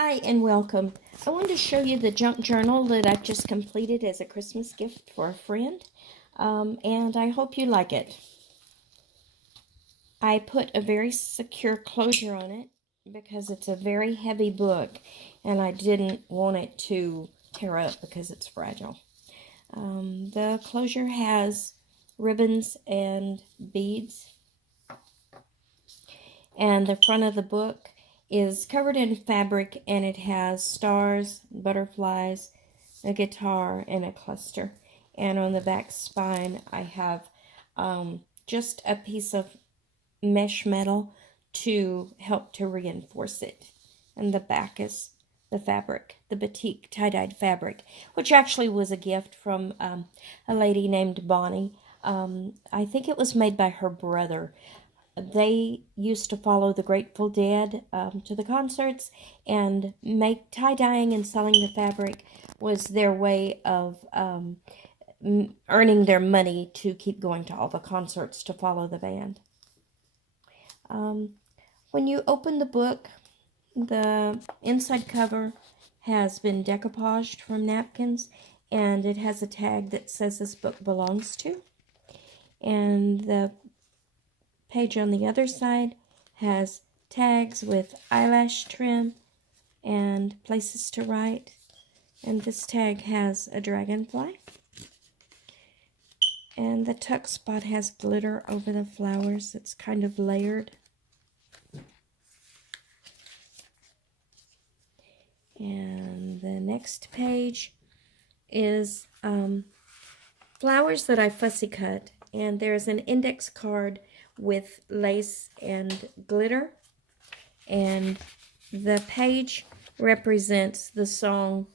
Hi and welcome. I wanted to show you the junk journal that I've just completed as a Christmas gift for a friend, and I hope you like it. I put a very secure closure on it because it's a very heavy book and I didn't want it to tear up because it's fragile. The closure has ribbons and beads, and the front of the book is covered in fabric, and it has stars, butterflies, a guitar, and a cluster. And on the back spine, I have just a piece of mesh metal to help to reinforce it. And the back is the fabric, the batik tie-dyed fabric, which actually was a gift from a lady named Bonnie. I think it was made by her brother. They used to follow the Grateful Dead to the concerts, and make tie-dyeing and selling the fabric was their way of earning their money to keep going to all the concerts to follow the band. When you open the book, the inside cover has been decoupaged from napkins, and it has a tag that says this book belongs to. And the page on the other side has tags with eyelash trim and places to write. And this tag has a dragonfly. And the tuck spot has glitter over the flowers. It's kind of layered. And the next page is flowers that I fussy cut. And there's an index card with lace and glitter. And the page represents the song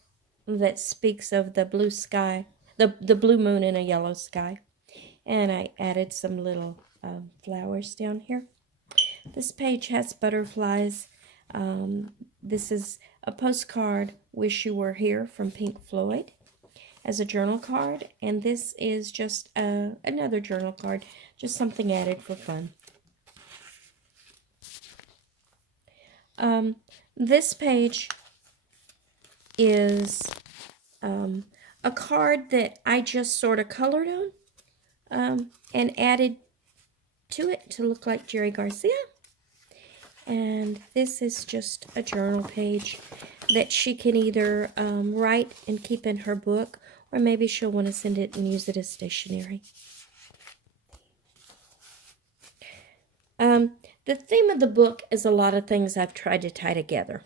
that speaks of the blue sky, the blue moon in a yellow sky. And I added some little flowers down here. This page has butterflies. This is a postcard, Wish You Were Here, from Pink Floyd, as a journal card. And this is just another journal card, just something added for fun. This page is a card that I just sort of colored on and added to it to look like Jerry Garcia. And this is just a journal page that she can either write and keep in her book, or maybe she'll want to send it and use it as stationery. The theme of the book is a lot of things I've tried to tie together.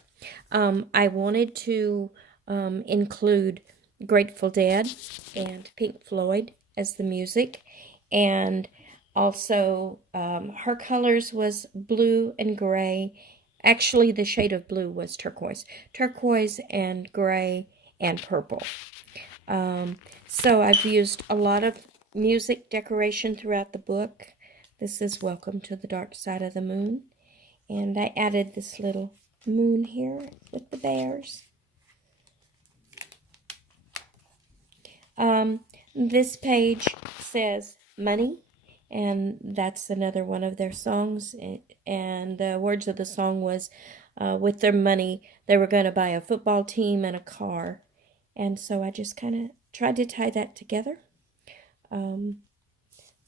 I wanted to include Grateful Dead and Pink Floyd as the music, and also her colors was blue and gray. Actually, the shade of blue was turquoise and gray and purple. So I've used a lot of music decoration throughout the book. This is Welcome to the Dark Side of the Moon. And I added this little moon here with the bears. This page says Money, and that's another one of their songs. And the words of the song was, with their money, they were going to buy a football team and a car. And so I just kind of tried to tie that together.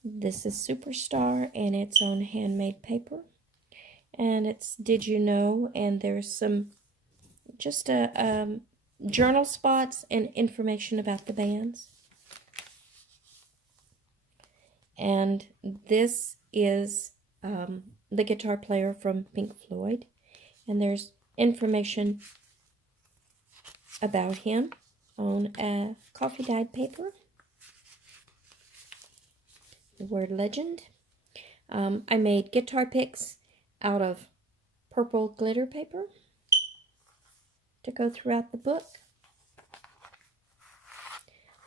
This is Superstar, and it's on handmade paper. And it's Did You Know? And there's some just journal spots and information about the bands. And this is the guitar player from Pink Floyd. And there's information about him on a coffee dyed paper. The word legend. I made guitar picks out of purple glitter paper to go throughout the book.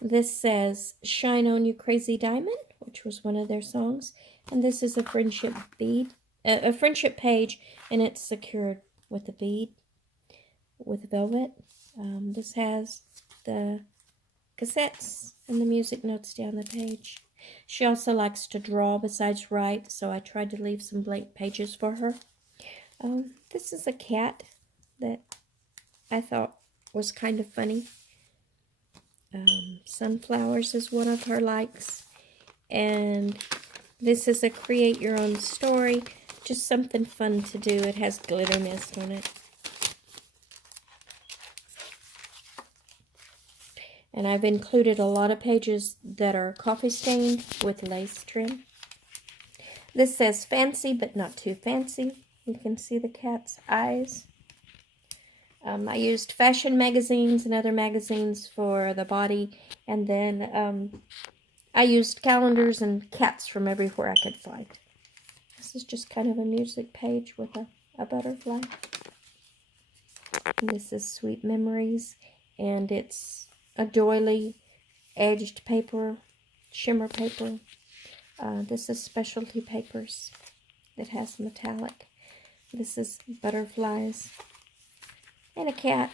This says Shine On You Crazy Diamond, which was one of their songs. And this is a friendship bead, a friendship page, and it's secured with a bead with velvet. This has the cassettes and the music notes down the page. She also likes to draw besides write, so I tried to leave some blank pages for her. This is a cat that I thought was kind of funny. Sunflowers is one of her likes. And this is a create your own story. Just something fun to do. It has glitter mist on it. And I've included a lot of pages that are coffee stained with lace trim. This says fancy, but not too fancy. You can see the cat's eyes. I used fashion magazines and other magazines for the body. And then I used calendars and cats from everywhere I could find. This is just kind of a music page with a butterfly. And this is Sweet Memories. And it's a doily edged paper, shimmer paper. This is Specialty Papers that has metallic. This is butterflies and a cat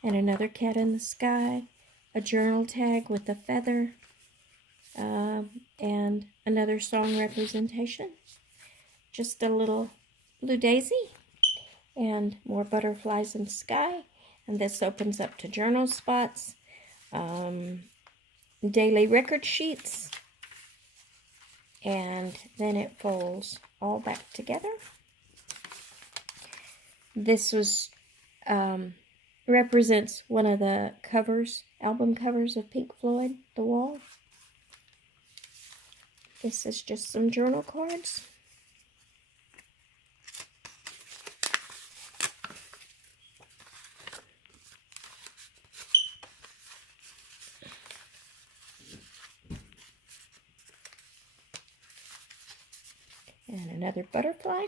and another cat in the sky, a journal tag with a feather, and another song representation. Just a little blue daisy and more butterflies in the sky. And this opens up to journal spots, daily record sheets, and then it folds all back together. This was represents one of the covers, album covers of Pink Floyd, The Wall. This is just some journal cards. And another butterfly,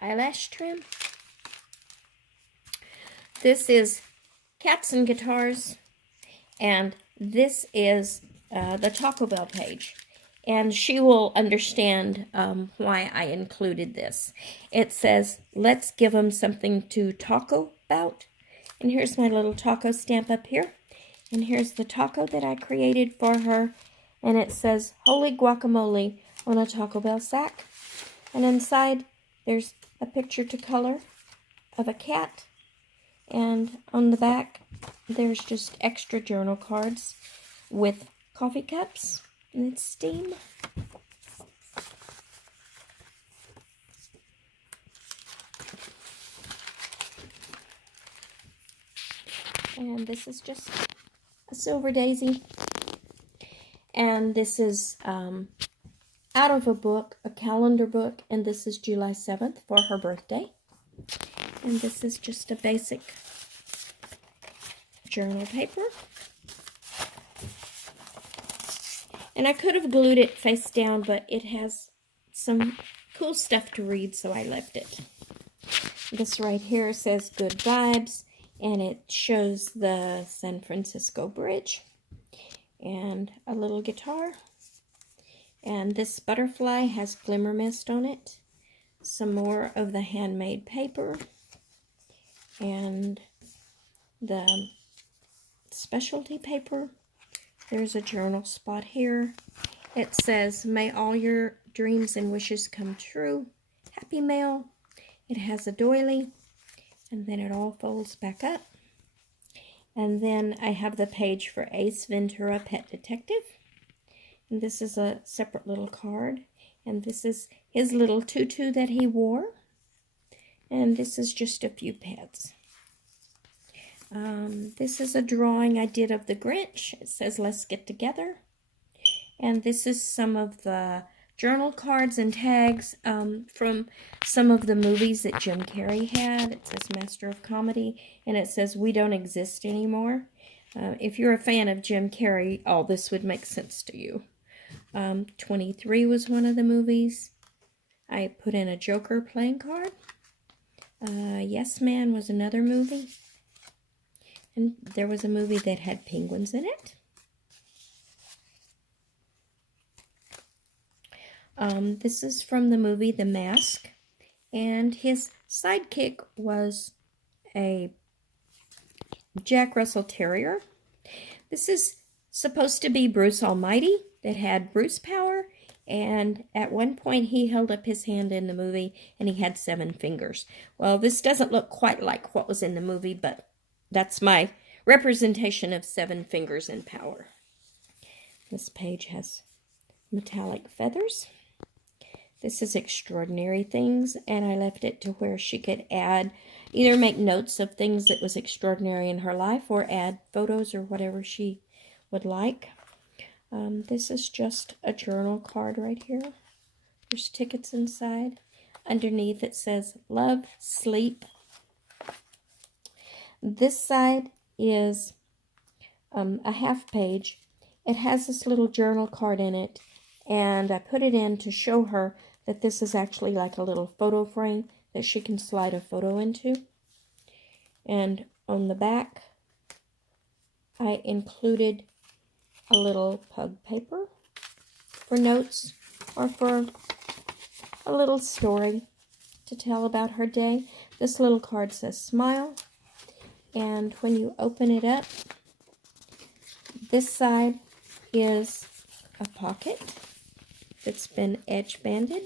eyelash trim. This is Cats and Guitars, and this is the Taco Bell page. And she will understand why I included this. It says, let's give them something to taco about. And here's my little taco stamp up here. And here's the taco that I created for her. And it says, holy guacamole on a Taco Bell sack. And inside, there's a picture to color of a cat. And on the back, there's just extra journal cards with coffee cups and it's steam. And this is just a silver daisy. And this is out of a book, a calendar book, and this is July 7th for her birthday. And this is just a basic journal paper. And I could have glued it face down, but it has some cool stuff to read, so I left it. This right here says Good Vibes, and it shows the San Francisco Bridge and a little guitar. And this butterfly has glimmer mist on it. Some more of the handmade paper. And the specialty paper. There's a journal spot here. It says, may all your dreams and wishes come true. Happy Mail. It has a doily. And then it all folds back up. And then I have the page for Ace Ventura Pet Detective. And this is a separate little card. And this is his little tutu that he wore. And this is just a few pets. This is a drawing I did of the Grinch. It says, let's get together. And this is some of the journal cards and tags from some of the movies that Jim Carrey had. It says Master of Comedy. And it says, we don't exist anymore. If you're a fan of Jim Carrey, all this would make sense to you. 23 was one of the movies. I put in a Joker playing card. Yes Man was another movie. And there was a movie that had penguins in it. This is from the movie The Mask. And his sidekick was a Jack Russell Terrier. This is supposed to be Bruce Almighty that had Bruce power. And at one point, he held up his hand in the movie, and he had 7 fingers. Well, this doesn't look quite like what was in the movie, but that's my representation of 7 fingers in power. This page has metallic feathers. This is Extraordinary Things, and I left it to where she could either make notes of things that was extraordinary in her life or add photos or whatever she would like. This is just a journal card right here. There's tickets inside. Underneath it says, love, sleep. This side is a half page. It has this little journal card in it, and I put it in to show her that this is actually like a little photo frame that she can slide a photo into. And on the back, I included a little pug paper for notes or for a little story to tell about her day. This little card says smile, and when you open it up, this side is a pocket that's been edge banded,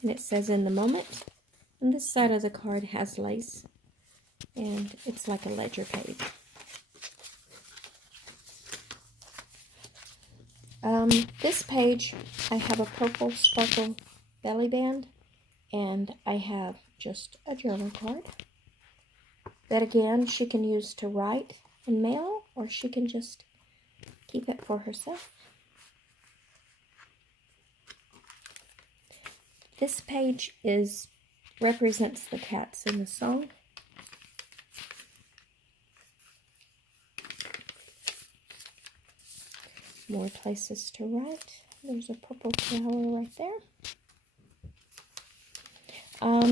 and it says in the moment. And this side of the card has lace, and it's like a ledger page. This page, I have a purple sparkle belly band, and I have just a journal card that again she can use to write and mail, or she can just keep it for herself. This page represents the cats in the song. More places to write. There's a purple flower right there.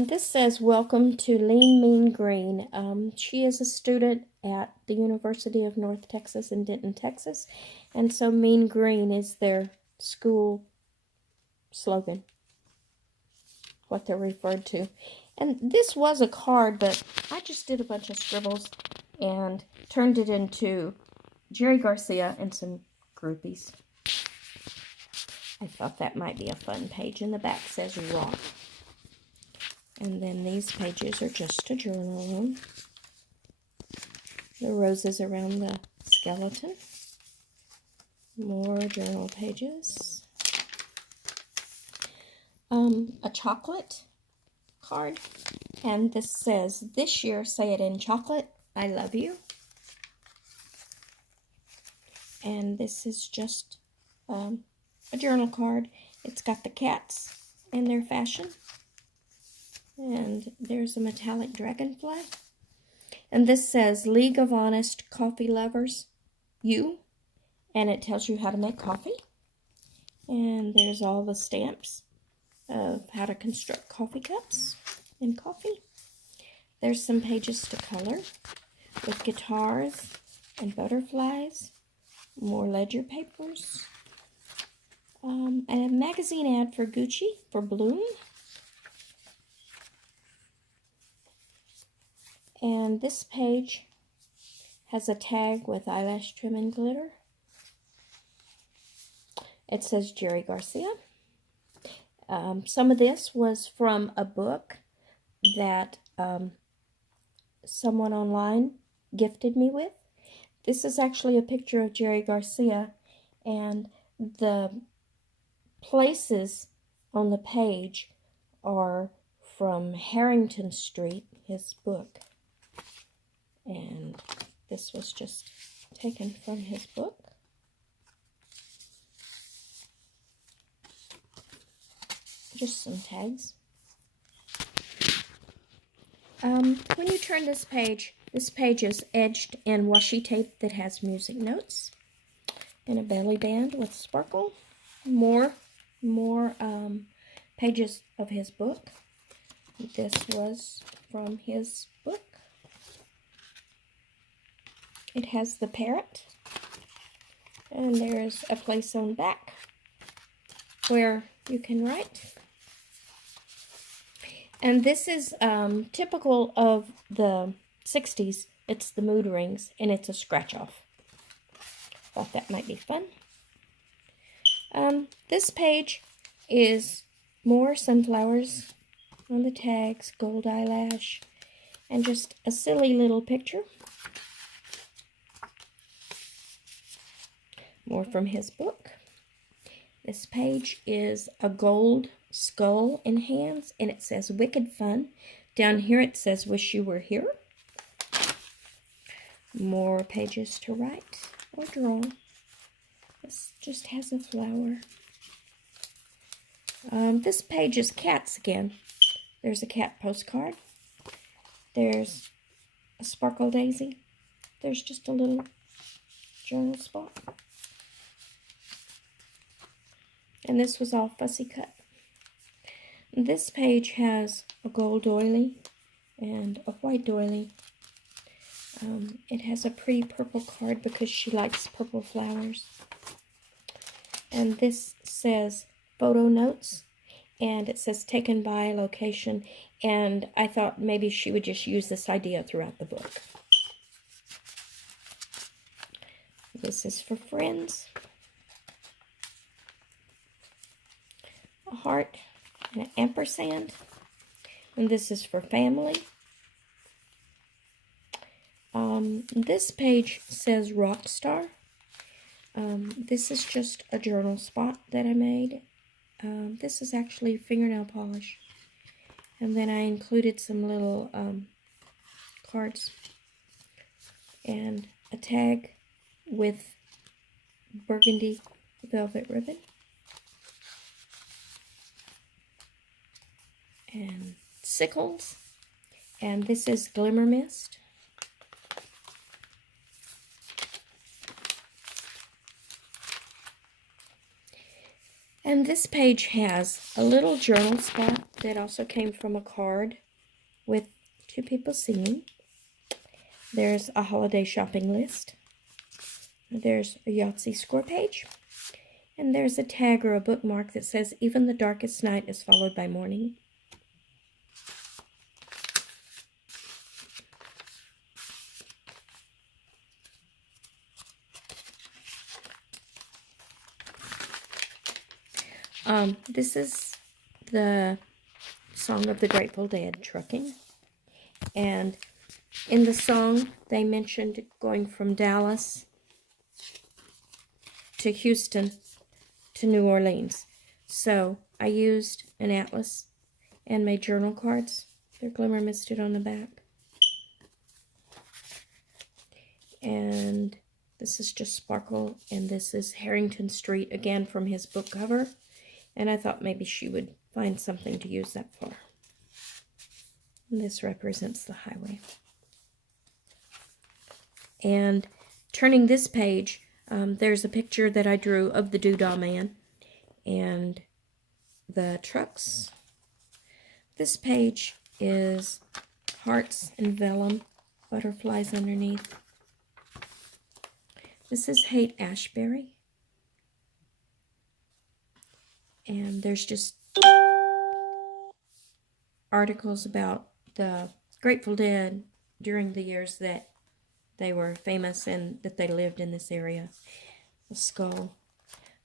This says, welcome to Lean Mean Green. She is a student at the University of North Texas in Denton, Texas. And so Mean Green is their school slogan, what they're referred to. And this was a card, but I just did a bunch of scribbles and turned it into Jerry Garcia and some groupies. I thought that might be a fun page. In the back says rock. And then these pages are just a journal. The roses around the skeleton. More journal pages. A chocolate card. And this says, this year, say it in chocolate, I love you. And this is just a journal card. It's got the cats in their fashion. And there's a metallic dragonfly. And this says, League of Honest Coffee Lovers, you. And it tells you how to make coffee. And there's all the stamps of how to construct coffee cups and coffee. There's some pages to color with guitars and butterflies. More ledger papers. And a magazine ad for Gucci for Bloom. And this page has a tag with eyelash trim and glitter. It says Jerry Garcia. Some of this was from a book that someone online gifted me with. This is actually a picture of Jerry Garcia, and the places on the page are from Harrington Street, his book. And this was just taken from his book. Just some tags. When you turn this page is edged in washi tape that has music notes. And a belly band with sparkle. More pages of his book. This was from his book. It has the parrot. And there's a place on back where you can write. And this is typical of the 60s. It's the mood rings, and it's a scratch-off. Thought that might be fun. This page is more sunflowers on the tags, gold eyelash, and just a silly little picture. More from his book. This page is a gold skull in hands, and it says Wicked Fun. Down here it says Wish You Were Here. More pages to write or draw. This just has a flower. This page is cats again. There's a cat postcard. There's a sparkle daisy. There's just a little journal spot. And this was all fussy cut. This page has a gold doily and a white doily. It has a pretty purple card because she likes purple flowers. And this says photo notes, and it says taken by location, and I thought maybe she would just use this idea throughout the book. This is for friends. A heart and an ampersand. And this is for family. This page says Rockstar. This is just a journal spot that I made. This is actually fingernail polish. And then I included some little cards and a tag with burgundy velvet ribbon. And sickles. And this is Glimmer Mist. And this page has a little journal spot that also came from a card with two people singing. There's a holiday shopping list. There's a Yahtzee score page. And there's a tag or a bookmark that says, even the darkest night is followed by morning. This is the song of the Grateful Dead, Trucking. And in the song, they mentioned going from Dallas to Houston to New Orleans. So I used an atlas and made journal cards. They're glimmer misted on the back. And this is just sparkle, and this is Harrington Street, again from his book cover. And I thought maybe she would find something to use that for. And this represents the highway. And turning this page, there's a picture that I drew of the Doodah Man and the trucks. This page is hearts and vellum, butterflies underneath. This is Haight-Ashbury. And there's just articles about the Grateful Dead during the years that they were famous and that they lived in this area. The skull.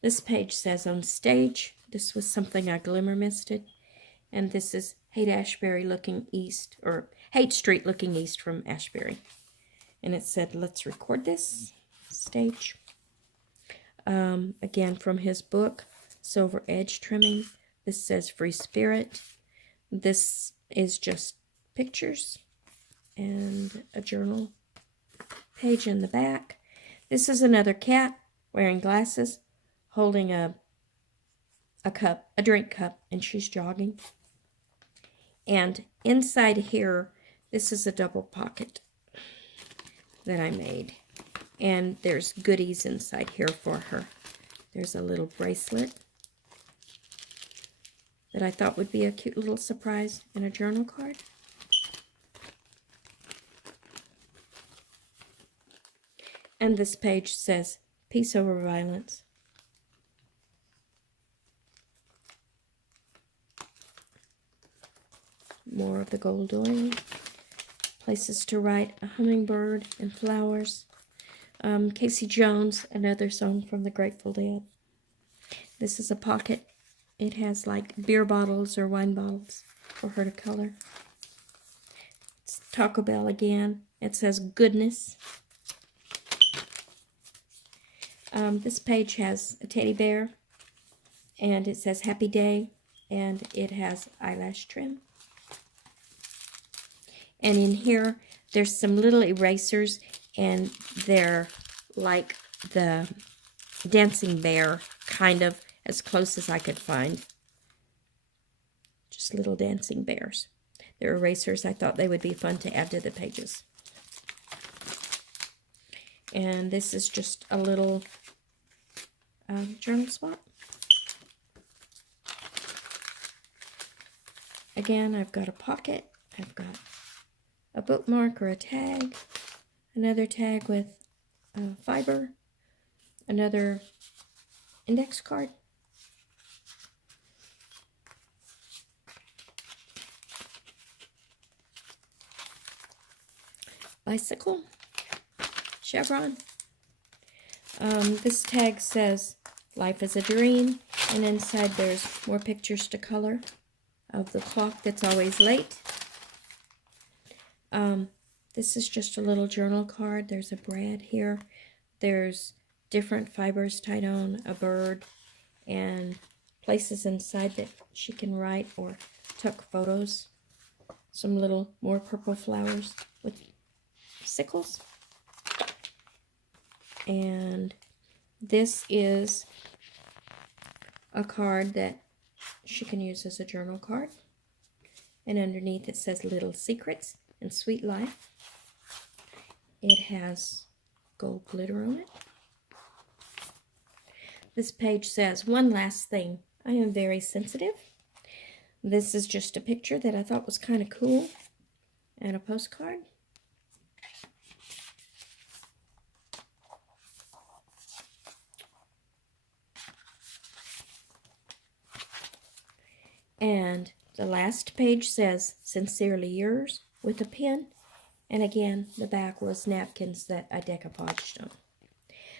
This page says on stage. This was something I glimmer misted. And this is Haight-Ashbury looking east, or Haight Street looking east from Ashbury. And it said, let's record this. Stage. Again from his book. Silver edge trimming. This says Free Spirit. This is just pictures and a journal page in the back. This is another cat wearing glasses holding a cup, a drink cup, and she's jogging. And inside here, this is a double pocket that I made. And there's goodies inside here for her. There's a little bracelet that I thought would be a cute little surprise in a journal card. And this page says, Peace over Violence. More of the gold oil. Places to write, a hummingbird and flowers. Casey Jones, another song from the Grateful Dead. This is a pocket. It has like beer bottles or wine bottles for her to color. It's Taco Bell again. It says goodness. This page has a teddy bear, and it says happy day, and it has eyelash trim. And in here, there's some little erasers, and they're like the dancing bear, kind of, as close as I could find. Just little dancing bears. They're erasers. I thought they would be fun to add to the pages. And this is just a little journal spot. Again, I've got a pocket. I've got a bookmark or a tag. Another tag with fiber. Another index card. Bicycle. Chevron. This tag says life is a dream, and inside there's more pictures to color of the clock that's always late. This is just a little journal card. There's a brad here. There's different fibers tied on, a bird, and places inside that she can write or tuck photos. Some little more purple flowers with sickles. And this is a card that she can use as a journal card. And underneath it says Little Secrets and Sweet Life. It has gold glitter on it. This page says, one last thing. I am very sensitive. This is just a picture that I thought was kind of cool. And a postcard. And the last page says, Sincerely Yours, with a pen. And again, the back was napkins that I decoupaged on.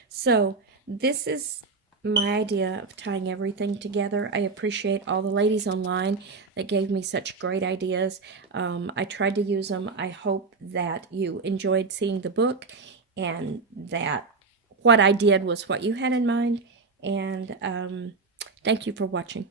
So this is my idea of tying everything together. I appreciate all the ladies online that gave me such great ideas. I tried to use them. I hope that you enjoyed seeing the book and that what I did was what you had in mind. And thank you for watching.